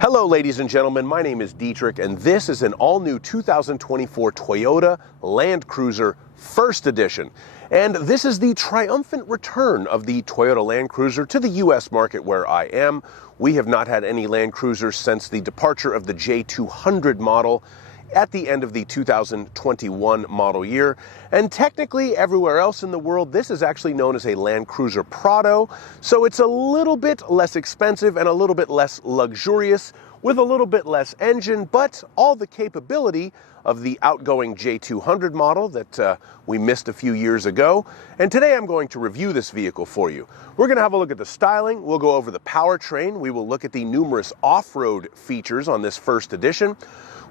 Hello ladies and gentlemen, my name is Dietrich and this is an all-new 2024 Toyota Land Cruiser First Edition. And this is the triumphant return of the Toyota Land Cruiser to the US market where I am. We have not had any Land Cruisers since the departure of the J200 model at the end of the 2021 model year. And technically everywhere else in the world, this is actually known as a Land Cruiser Prado. So it's a little bit less expensive and a little bit less luxurious with a little bit less engine, but all the capability of the outgoing J200 model that we missed a few years ago. And today I'm going to review this vehicle for you. We're going to have a look at the styling, we'll go over the powertrain, we will look at the numerous off-road features on this first edition.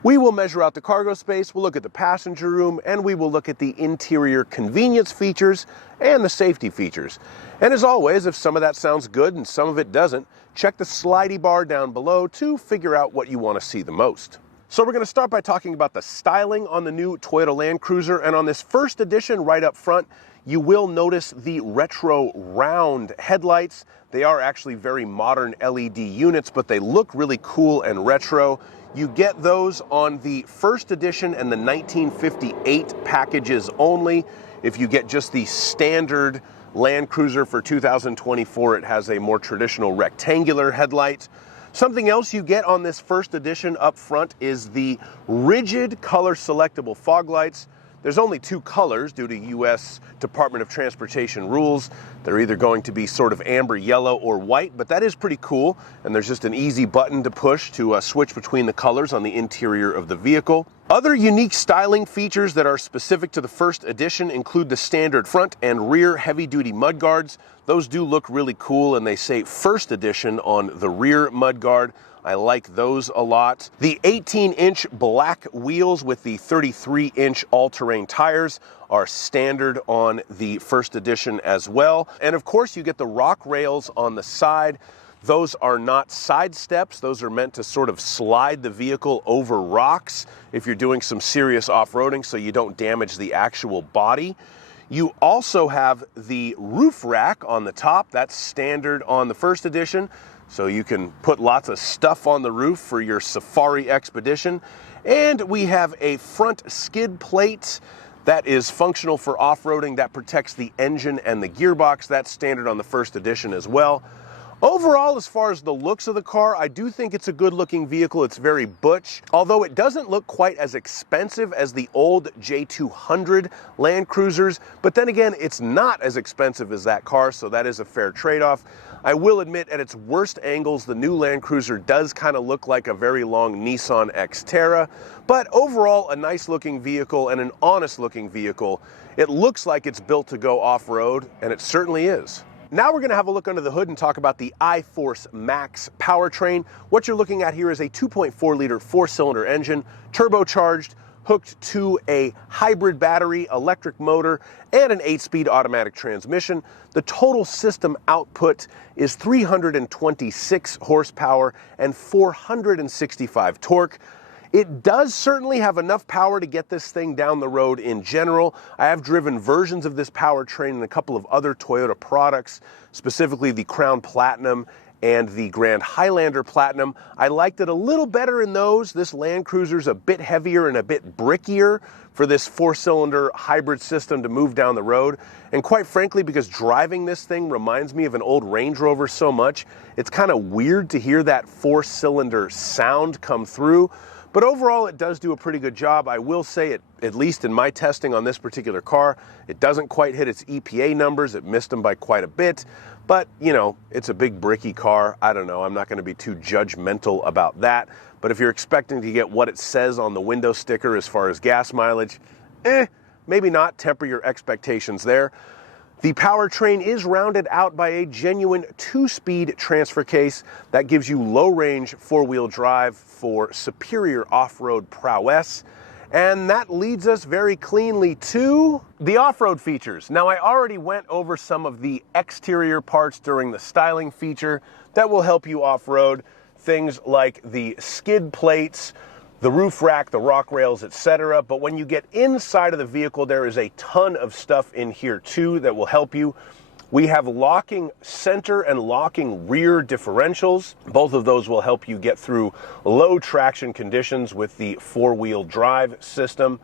We will measure out the cargo space, we'll look at the passenger room, and we will look at the interior convenience features and the safety features. And as always, if some of that sounds good and some of it doesn't, check the slidey bar down below to figure out what you want to see the most. So we're going to start by talking about the styling on the new Toyota Land Cruiser, and on this first edition right up front, you will notice the retro round headlights. They are actually very modern LED units, but they look really cool and retro. You get those on the first edition and the 1958 packages only. If you get just the standard Land Cruiser for 2024, it has a more traditional rectangular headlight. Something else you get on this first edition up front is the rigid color selectable fog lights. There's only two colors due to US Department of Transportation rules. They're either going to be sort of amber yellow or white, but that is pretty cool. And there's just an easy button to push to switch between the colors on the interior of the vehicle. Other unique styling features that are specific to the first edition include the standard front and rear heavy-duty mudguards. Those do look really cool, and they say first edition on the rear mudguard. I like those a lot. The 18-inch black wheels with the 33-inch all-terrain tires are standard on the first edition as well. And of course, you get the rock rails on the side. Those are not side steps. Those are meant to sort of slide the vehicle over rocks if you're doing some serious off-roading so you don't damage the actual body. You also have the roof rack on the top. That's standard on the first edition. So you can put lots of stuff on the roof for your safari expedition. And we have a front skid plate that is functional for off-roading that protects the engine and the gearbox. That's standard on the first edition as well. Overall, as far as the looks of the car, I do think it's a good-looking vehicle. It's very butch, although it doesn't look quite as expensive as the old J200 Land Cruisers. But then again, it's not as expensive as that car, so that is a fair trade-off. I will admit, at its worst angles, the new Land Cruiser does kind of look like a very long Nissan Xterra, but overall, a nice-looking vehicle and an honest-looking vehicle. It looks like it's built to go off-road, and it certainly is. Now we're going to have a look under the hood and talk about the iForce Max powertrain. What you're looking at here is a 2.4-liter four-cylinder engine, turbocharged, hooked to a hybrid battery, electric motor, and an 8-speed automatic transmission. The total system output is 326 horsepower and 465 torque. It does certainly have enough power to get this thing down the road in general. I have driven versions of this powertrain in a couple of other Toyota products, specifically the Crown Platinum and the Grand Highlander Platinum. I liked it a little better in those. This Land Cruiser's a bit heavier and a bit brickier for this four-cylinder hybrid system to move down the road. And quite frankly, because driving this thing reminds me of an old Range Rover so much, it's kind of weird to hear that four-cylinder sound come through. But overall, it does do a pretty good job. I will say, at least in my testing on this particular car, it doesn't quite hit its EPA numbers. It missed them by quite a bit. But, you know, it's a big bricky car. I don't know. I'm not going to be too judgmental about that. But if you're expecting to get what it says on the window sticker as far as gas mileage, maybe not. Temper your expectations there. The powertrain is rounded out by a genuine 2-speed transfer case that gives you low-range four-wheel drive for superior off-road prowess. And that leads us very cleanly to the off-road features. Now, I already went over some of the exterior parts during the styling feature that will help you off-road. Things like the skid plates, the roof rack, the rock rails, etc. But when you get inside of the vehicle, there is a ton of stuff in here too that will help you. We have locking center and locking rear differentials. Both of those will help you get through low traction conditions with the four-wheel drive system.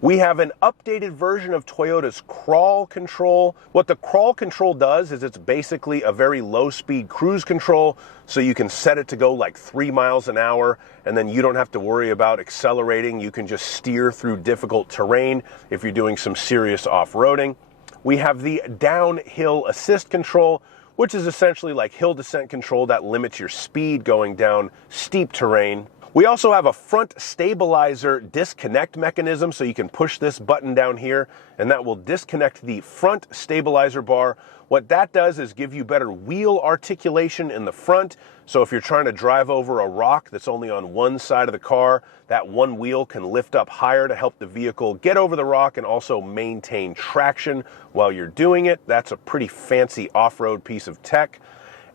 We have an updated version of Toyota's crawl control. What the crawl control does is it's basically a very low-speed cruise control, so you can set it to go like 3 miles an hour, and then you don't have to worry about accelerating. You can just steer through difficult terrain if you're doing some serious off-roading. We have the downhill assist control, which is essentially like hill descent control that limits your speed going down steep terrain. We also have a front stabilizer disconnect mechanism, so you can push this button down here and that will disconnect the front stabilizer bar. What that does is give you better wheel articulation in the front, so if you're trying to drive over a rock that's only on one side of the car, that one wheel can lift up higher to help the vehicle get over the rock and also maintain traction while you're doing it. That's a pretty fancy off-road piece of tech.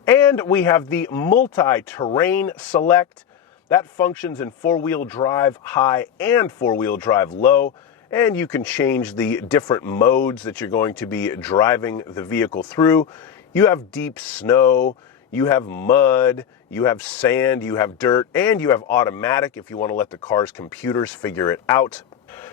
And we have the multi-terrain select. That functions in four-wheel drive high and four-wheel drive low, and you can change the different modes that you're going to be driving the vehicle through. You have deep snow, you have mud, you have sand, you have dirt, and you have automatic if you want to let the car's computers figure it out.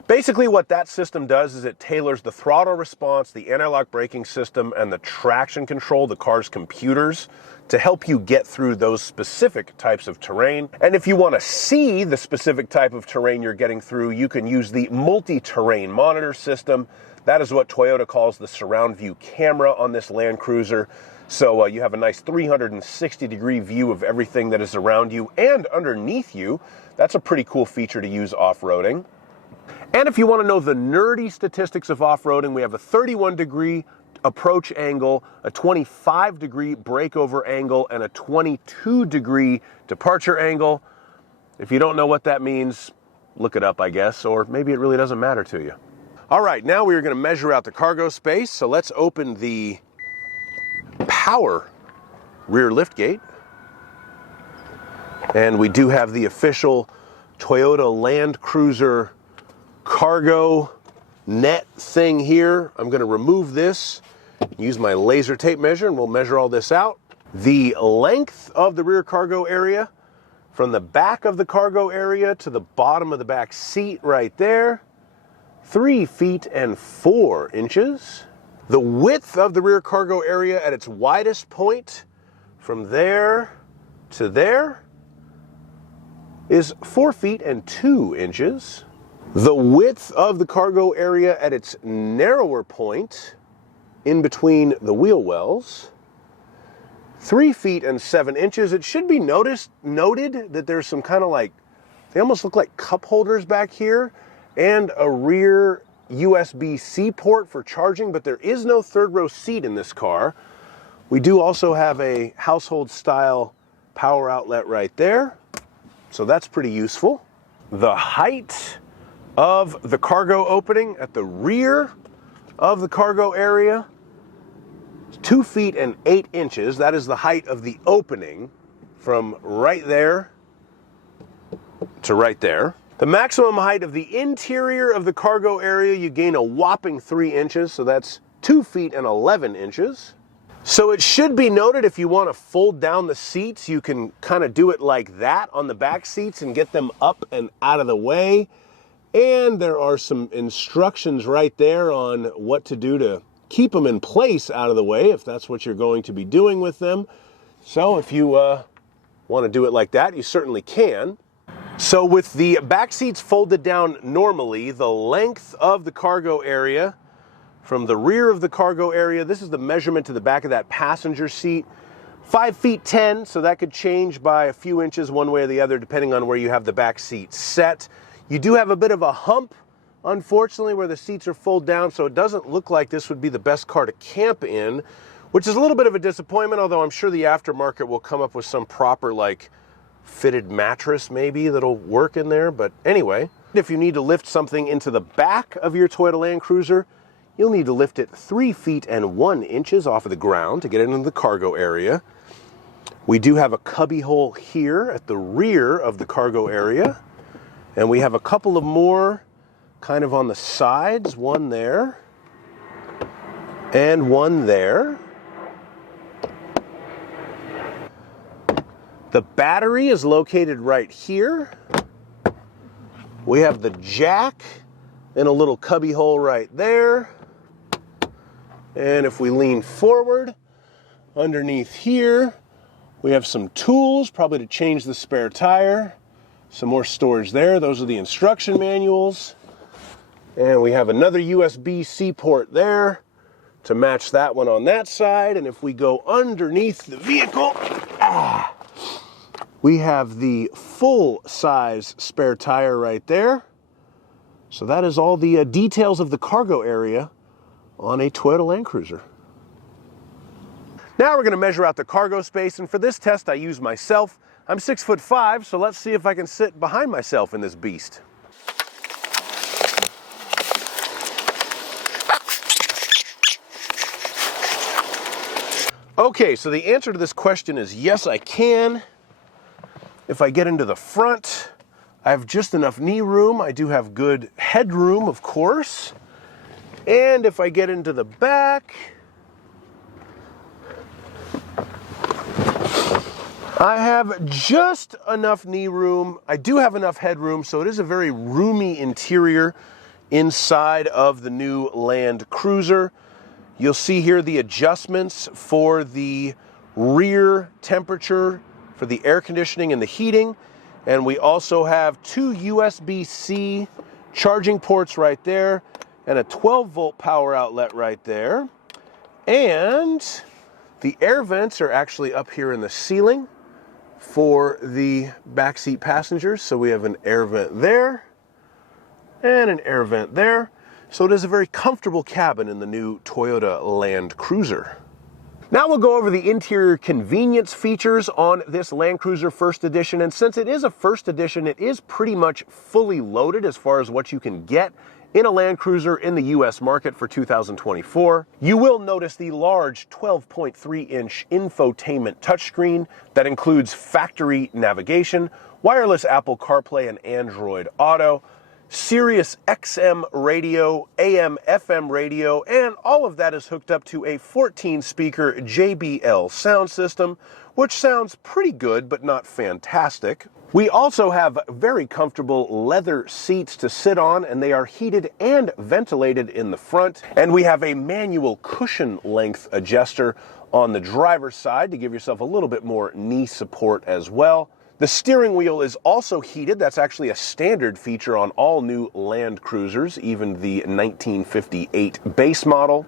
Basically what that system does is it tailors the throttle response, the anti-lock braking system, and the traction control, the car's computers, to help you get through those specific types of terrain. And if you want to see the specific type of terrain you're getting through, you can use the multi-terrain monitor system. That is what Toyota calls the surround view camera on this Land Cruiser. So you have a nice 360-degree view of everything that is around you and underneath you. That's a pretty cool feature to use off-roading. And if you want to know the nerdy statistics of off-roading, we have a 31-degree approach angle, a 25-degree breakover angle, and a 22-degree departure angle. If you don't know what that means, look it up, I guess, or maybe it really doesn't matter to you. All right, now we are going to measure out the cargo space, so let's open the power rear liftgate. And we do have the official Toyota Land Cruiser cargo net thing here. I'm going to remove this, use my laser tape measure, and we'll measure all this out. The length of the rear cargo area from the back of the cargo area to the bottom of the back seat right there, 3 feet and 4 inches. The width of the rear cargo area at its widest point from there to there is 4 feet and 2 inches. The width of the cargo area at its narrower point in between the wheel wells, 3 feet and 7 inches. It should be noted that there's some kind of like, they almost look like cup holders back here, and a rear USB-C port for charging, but there is no third row seat in this car. We do also have a household style power outlet right there, so that's pretty useful. The height of the cargo opening at the rear of the cargo area, 2 feet and 8 inches. That is the height of the opening from right there to right there. The maximum height of the interior of the cargo area, you gain a whopping 3 inches, so that's 2 feet and 11 inches. So it should be noted, if you want to fold down the seats, you can kind of do it like that on the back seats and get them up and out of the way. And there are some instructions right there on what to do to keep them in place out of the way, if that's what you're going to be doing with them. So if you want to do it like that, you certainly can. So with the back seats folded down normally, the length of the cargo area from the rear of the cargo area, this is the measurement to the back of that passenger seat, 5 feet 10, so that could change by a few inches one way or the other depending on where you have the back seat set. You do have a bit of a hump, unfortunately, where the seats are folded down, so it doesn't look like this would be the best car to camp in, which is a little bit of a disappointment, although I'm sure the aftermarket will come up with some proper, like, fitted mattress maybe that'll work in there. But anyway, if you need to lift something into the back of your Toyota Land Cruiser, you'll need to lift it 3 feet and 1 inches off of the ground to get it into the cargo area. We do have a cubby hole here at the rear of the cargo area, and we have a couple of more kind of on the sides, one there and one there. The battery is located right here. We have the jack and a little cubby hole right there. And if we lean forward, underneath here, we have some tools, probably to change the spare tire. Some more storage there. Those are the instruction manuals. And we have another USB-C port there to match that one on that side. And if we go underneath the vehicle, we have the full-size spare tire right there. So that is all the details of the cargo area on a Toyota Land Cruiser. Now we're going to measure out the cargo space, and for this test I use myself. I'm 6'5", so let's see if I can sit behind myself in this beast. Okay, so the answer to this question is yes, I can. If I get into the front, I have just enough knee room. I do have good headroom, of course. And if I get into the back, I have just enough knee room. I do have enough headroom, so it is a very roomy interior inside of the new Land Cruiser. You'll see here the adjustments for the rear temperature, for the air conditioning and the heating. And we also have two USB-C charging ports right there and a 12-volt power outlet right there. And the air vents are actually up here in the ceiling for the backseat passengers. So we have an air vent there and an air vent there. So it is a very comfortable cabin in the new Toyota Land Cruiser. Now we'll go over the interior convenience features on this Land Cruiser First Edition. And since it is a First Edition, it is pretty much fully loaded as far as what you can get in a Land Cruiser in the US market for 2024. You will notice the large 12.3-inch infotainment touchscreen that includes factory navigation, wireless Apple CarPlay and Android Auto, Sirius XM radio, AM, FM radio, and all of that is hooked up to a 14-speaker JBL sound system, which sounds pretty good, but not fantastic. We also have very comfortable leather seats to sit on, and they are heated and ventilated in the front. And we have a manual cushion length adjuster on the driver's side to give yourself a little bit more knee support as well. The steering wheel is also heated. That's actually a standard feature on all new Land Cruisers, even the 1958 base model.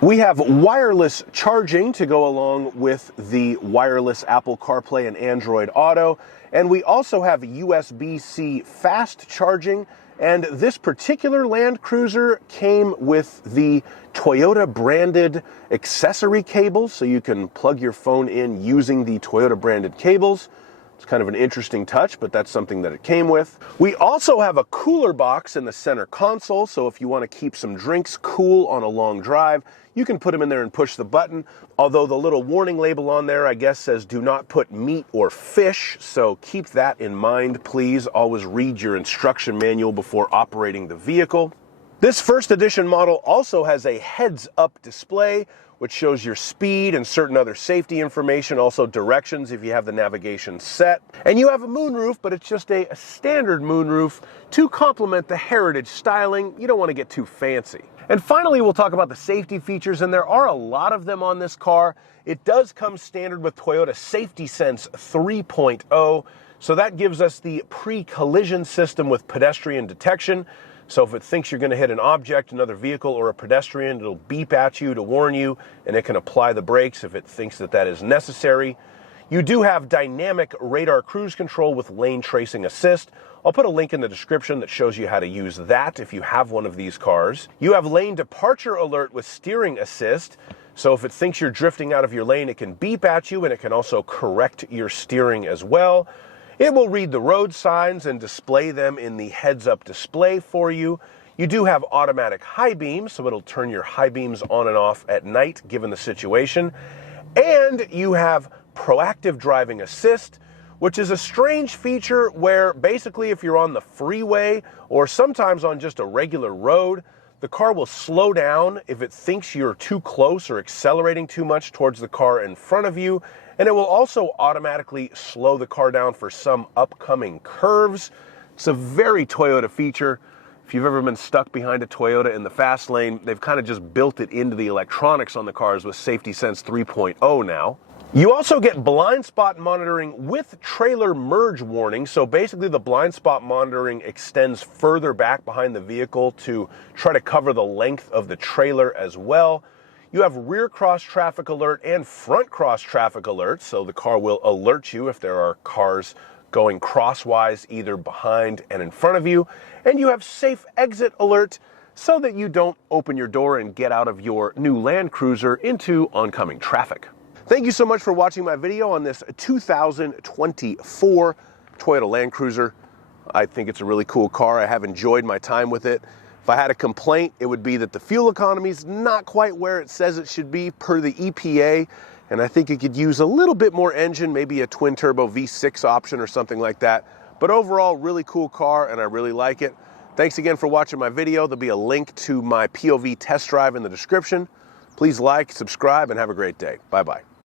We have wireless charging to go along with the wireless Apple CarPlay and Android Auto. And we also have USB-C fast charging. And this particular Land Cruiser came with the Toyota branded accessory cables, so you can plug your phone in using the Toyota branded cables. It's kind of an interesting touch, but that's something that it came with. We also have a cooler box in the center console, so if you want to keep some drinks cool on a long drive, you can put them in there and push the button. Although the little warning label on there, I guess, says do not put meat or fish, so keep that in mind, please. Always read your instruction manual before operating the vehicle. This first edition model also has a heads-up display, which shows your speed and certain other safety information, also directions if you have the navigation set. And you have a moonroof, but it's just a standard moonroof to complement the heritage styling. You don't want to get too fancy. And finally, we'll talk about the safety features, and there are a lot of them on this car. It does come standard with Toyota Safety Sense 3.0, so that gives us the pre-collision system with pedestrian detection. So if it thinks you're going to hit an object, another vehicle, or a pedestrian, it'll beep at you to warn you, and it can apply the brakes if it thinks that that is necessary. You do have dynamic radar cruise control with lane tracing assist. I'll put a link in the description that shows you how to use that if you have one of these cars. You have lane departure alert with steering assist. So if it thinks you're drifting out of your lane, it can beep at you, and it can also correct your steering as well. It will read the road signs and display them in the heads-up display for you. You do have automatic high beams, so it'll turn your high beams on and off at night, given the situation. And you have proactive driving assist, which is a strange feature where basically if you're on the freeway or sometimes on just a regular road, the car will slow down if it thinks you're too close or accelerating too much towards the car in front of you, And it will also automatically slow the car down for some upcoming curves. It's a very Toyota feature. If you've ever been stuck behind a Toyota in the fast lane, they've kind of just built it into the electronics on the cars with Safety Sense 3.0 now. You also get blind spot monitoring with trailer merge warning. So basically the blind spot monitoring extends further back behind the vehicle to try to cover the length of the trailer as well. You have rear cross traffic alert and front cross traffic alert, so the car will alert you if there are cars going crosswise either behind and in front of you. And you have safe exit alert so that you don't open your door and get out of your new Land Cruiser into oncoming traffic. Thank you so much for watching my video on this 2024 Toyota Land Cruiser. I think it's a really cool car. I have enjoyed my time with it. If I had a complaint, it would be that the fuel economy is not quite where it says it should be per the EPA, and I think it could use a little bit more engine, maybe a twin turbo V6 option or something like that. But overall, really cool car, and I really like it. Thanks again for watching my video. There'll be a link to my POV test drive in the description. Please like, subscribe, and have a great day. Bye-bye.